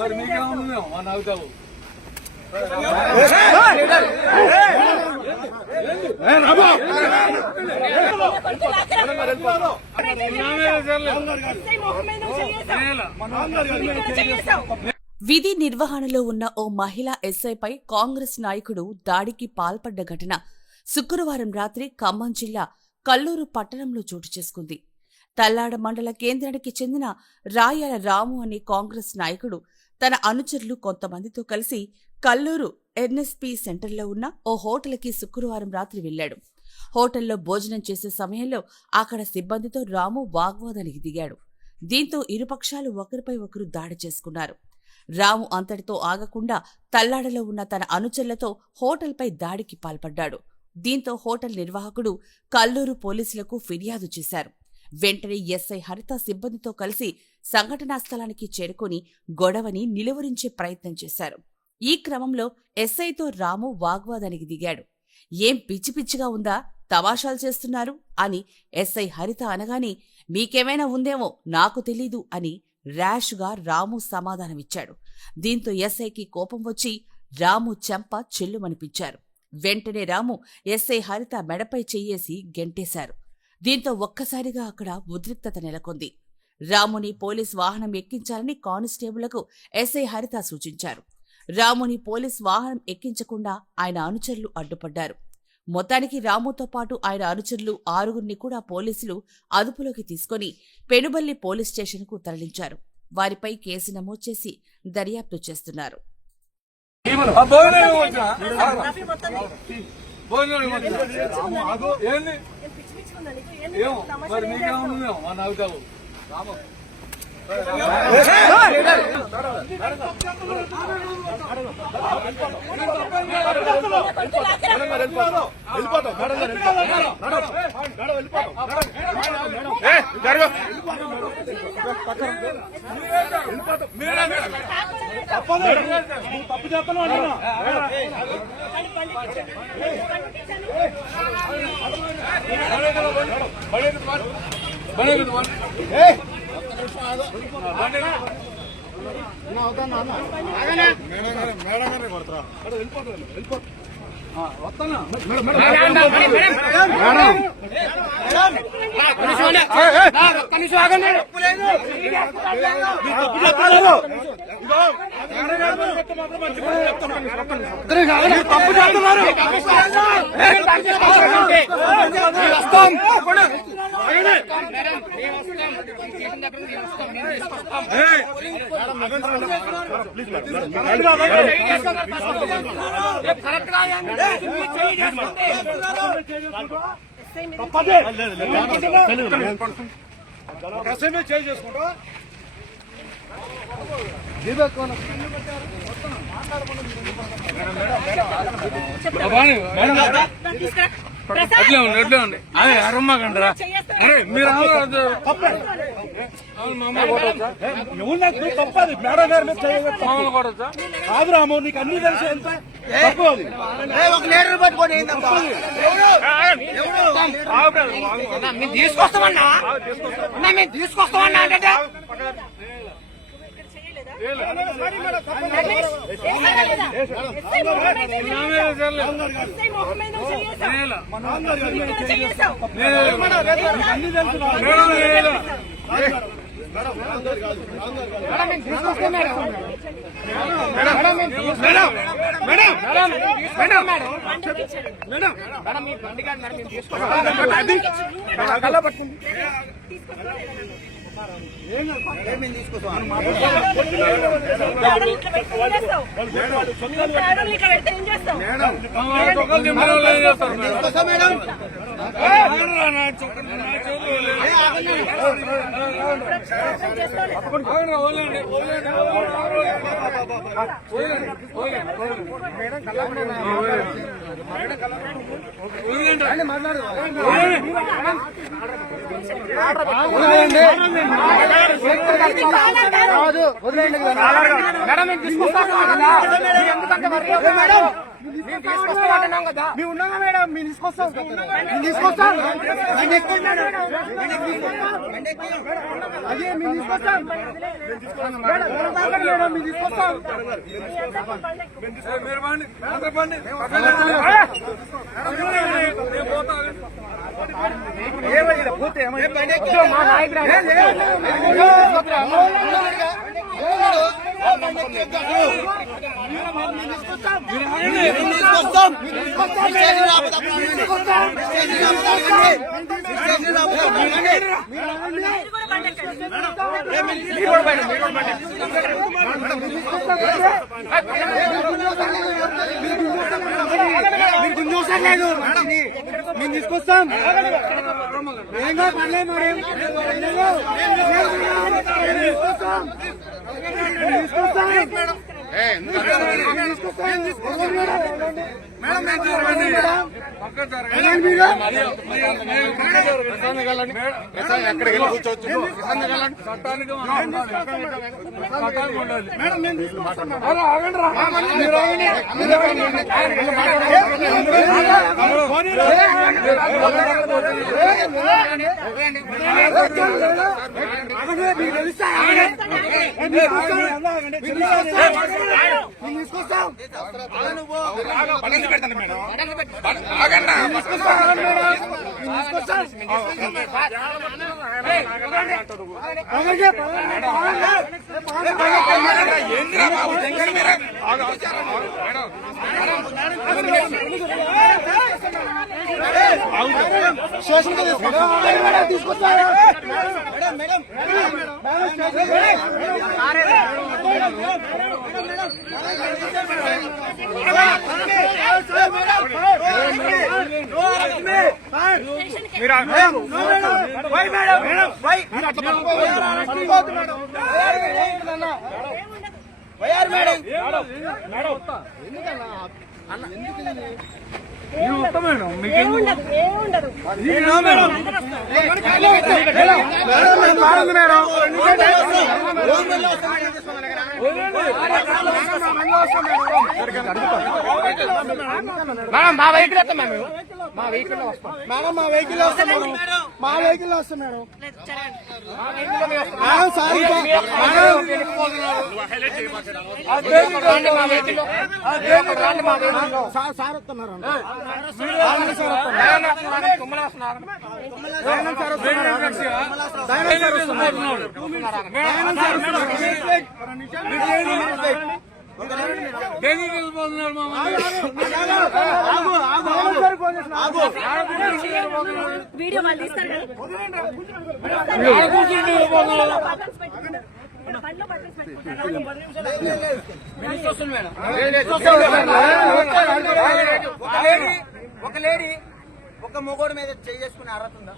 మరి మీకేమో మా నవ్వుతావు విధి నిర్వహణలో ఉన్న ఓ మహిళా ఎస్ఐపై కాంగ్రెస్ నాయకుడు దాడికి పాల్పడ్డ ఘటన శుక్రవారం రాత్రి ఖమ్మం జిల్లా కల్లూరు పట్టణంలో చోటు చేసుకుంది. తల్లాడ మండల కేంద్రానికి చెందిన రాయాల రాము అనే కాంగ్రెస్ నాయకుడు తన అనుచరులు కొంతమందితో కలిసి కల్లూరు ఎన్ఎస్పీ సెంటర్లో ఉన్న ఓ హోటల్కి శుక్రవారం రాత్రి వెళ్లాడు. హోటల్లో భోజనం చేసే సమయంలో అక్కడ సిబ్బందితో రాము వాగ్వాదానికి దిగాడు. దీంతో ఇరుపక్షాలు ఒకరిపై ఒకరు దాడి చేసుకున్నారు. రాము అంతటితో ఆగకుండా తల్లాడలో ఉన్న తన అనుచరులతో హోటల్పై దాడికి పాల్పడ్డాడు. దీంతో హోటల్ నిర్వాహకుడు కల్లూరు పోలీసులకు ఫిర్యాదు చేశారు. వెంటనే ఎస్ఐ హరిత సిబ్బందితో కలిసి సంఘటనా స్థలానికి చేరుకుని గొడవని నిలువరించే ప్రయత్నం చేశారు. ఈ క్రమంలో ఎస్ఐతో రాము వాగ్వాదానికి దిగాడు. ఏం పిచ్చి పిచ్చిగా ఉందా, తమాషాలు చేస్తున్నారు అని ఎస్ఐ హరిత అనగానే మీకేమైనా ఉందేమో నాకు తెలీదు అని ర్యాష్గా రాము సమాధానమిచ్చాడు. దీంతో ఎస్ఐకి కోపం వచ్చి రాము చెంప చెల్లుమనిపించారు. వెంటనే రాము ఎస్ఐ హరిత మెడపై చెయ్యేసి గెంటేశారు. దీంతో ఒక్కసారిగా అక్కడ ఉద్రిక్తత నెలకొంది. రాముని పోలీస్ వాహనం ఎక్కించాలని కానిస్టేబుళ్లకు ఎస్ఐ హరిత సూచించారు. రాముని పోలీస్ వాహనం ఎక్కించకుండా ఆయన అనుచరులు అడ్డుపడ్డారు. మొత్తానికి రాముతో పాటు ఆయన అనుచరులు 6గురిని కూడా పోలీసులు అదుపులోకి తీసుకుని పెనుబల్లి పోలీస్ స్టేషన్కు తరలించారు. వారిపై కేసు నమోదు చేసి దర్యాప్తు చేస్తున్నారు. మరి మీకేమో మా నవ్వుతావు తప్పు చేస్తాను. చేసుకుంటా అట్లే ఉండి అదే అరమ్మకంటారా? అరే మీరు తప్పది మేడం గారి మీద కాదు రాము, నీకు అన్ని తెలిసి ఎంత తీసుకొస్తామన్నా మేము తీసుకొస్తామన్నా అంటే మాట్లాడు వదిలేయండి మేడం, మేము తీసుకొస్తాం కదా, ఎందుకంటే మేము తీసుకొస్తాం కదా, మేము ఉన్నాగా మేడం, మేము తీసుకొస్తాం, మేము తీసుకొస్తాం, అదే మేము తీసుకొస్తాం మేడం, మేము తీసుకొస్తాం. మా నాయకుడు మేము తీసుకొస్తాం, ఏం పర్లేదు మేడం, ఎక్కడికి వెళ్ళి కూర్చోవచ్చు, మా వెహికల్ వస్తాం మేము, మా వెహికల్ వస్తాం మేడం, మా వెహికల్ వస్తాం మేడం, మా వెహికల్ వస్తాం మేడం, సార్ వస్తున్నారు, వీడియో మళ్ళీ తీస్తారు ఒక లేడీ ఒక మొగోడు మీద చేసుకునే అర్హత ఉందా?